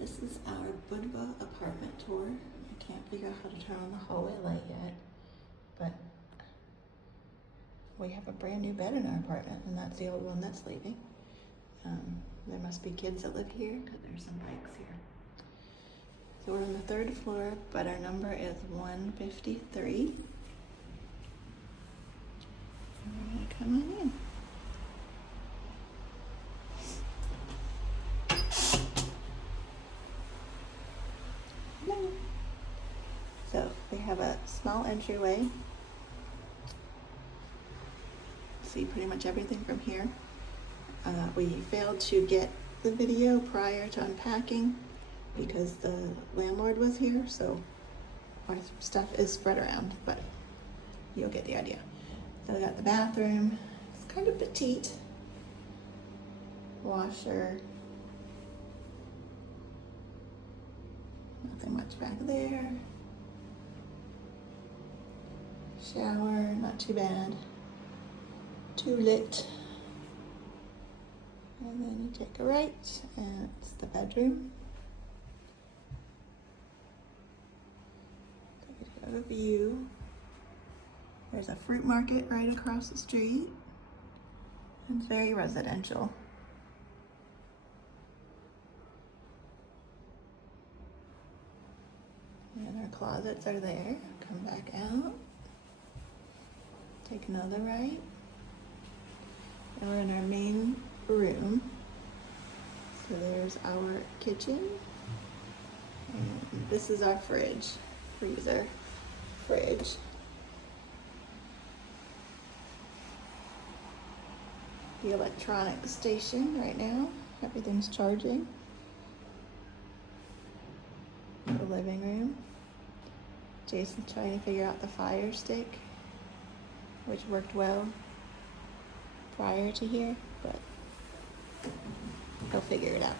This is our Budva apartment tour. I can't figure out how to turn on the hallway light yet, but we have a brand new bed in our apartment, and that's the old one that's leaving. There must be kids that live here because there's some bikes here. So we're on the third floor, but our number is 153. And we're gonna come on in. So we have a small entryway. See pretty much everything from here. We failed to get the video prior to unpacking because the landlord was here, so our stuff is spread around, but you'll get the idea. So we got the bathroom. It's kind of petite. Washer. Nothing much back there. Shower, not too bad. Toilet. And then you take a right, and it's the bedroom. Take a view. There's a fruit market right across the street. It's very residential. And our closets are there. Come back out. Take another right. And we're in our main room. So there's our kitchen. And this is our fridge, freezer, fridge. The electronic station right now. Everything's charging. The living room. Jason's trying to figure out the fire stick, which worked well prior to here, but he'll figure it out.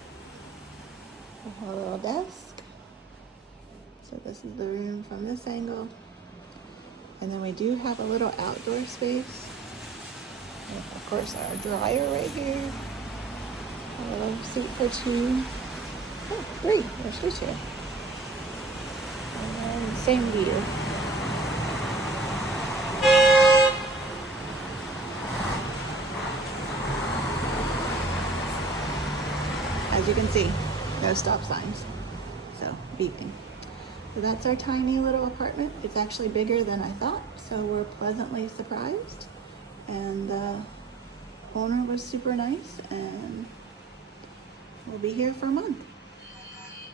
A little desk. So this is the room from this angle. And then we do have a little outdoor space. And of course our dryer right here. A little seat for two. Oh, three. There's two chairs. And same view. As you can see, no stop signs, so beeping. So that's our tiny little apartment. It's actually bigger than I thought, so we're pleasantly surprised. And the owner was super nice, and we'll be here for a month.